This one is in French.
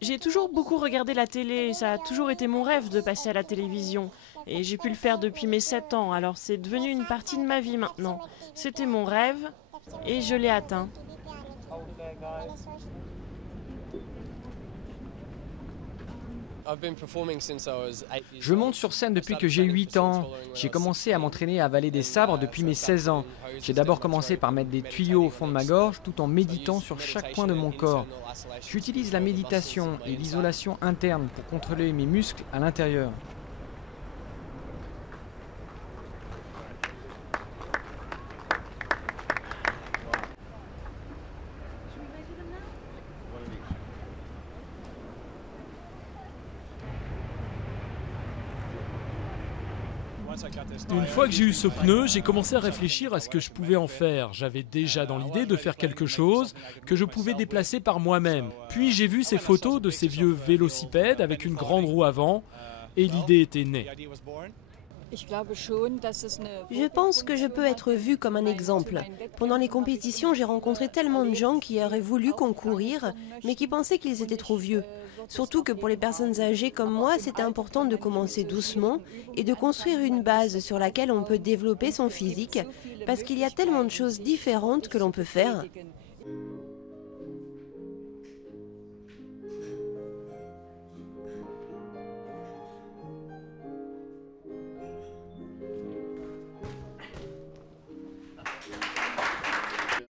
J'ai toujours beaucoup regardé la télé, ça a toujours été mon rêve de passer à la télévision. Et j'ai pu le faire depuis mes 7 ans, alors c'est devenu une partie de ma vie maintenant. C'était mon rêve et je l'ai atteint. Je monte sur scène depuis que j'ai 8 ans. J'ai commencé à m'entraîner à avaler des sabres depuis mes 16 ans. J'ai d'abord commencé par mettre des tuyaux au fond de ma gorge tout en méditant sur chaque point de mon corps. J'utilise la méditation et l'isolation interne pour contrôler mes muscles à l'intérieur. Une fois que j'ai eu ce pneu, j'ai commencé à réfléchir à ce que je pouvais en faire. J'avais déjà dans l'idée de faire quelque chose que je pouvais déplacer par moi-même. Puis j'ai vu ces photos de ces vieux vélocipèdes avec une grande roue avant et l'idée était née. Je pense que je peux être vue comme un exemple. Pendant les compétitions, j'ai rencontré tellement de gens qui auraient voulu concourir, mais qui pensaient qu'ils étaient trop vieux. Surtout que pour les personnes âgées comme moi, c'est important de commencer doucement et de construire une base sur laquelle on peut développer son physique, parce qu'il y a tellement de choses différentes que l'on peut faire.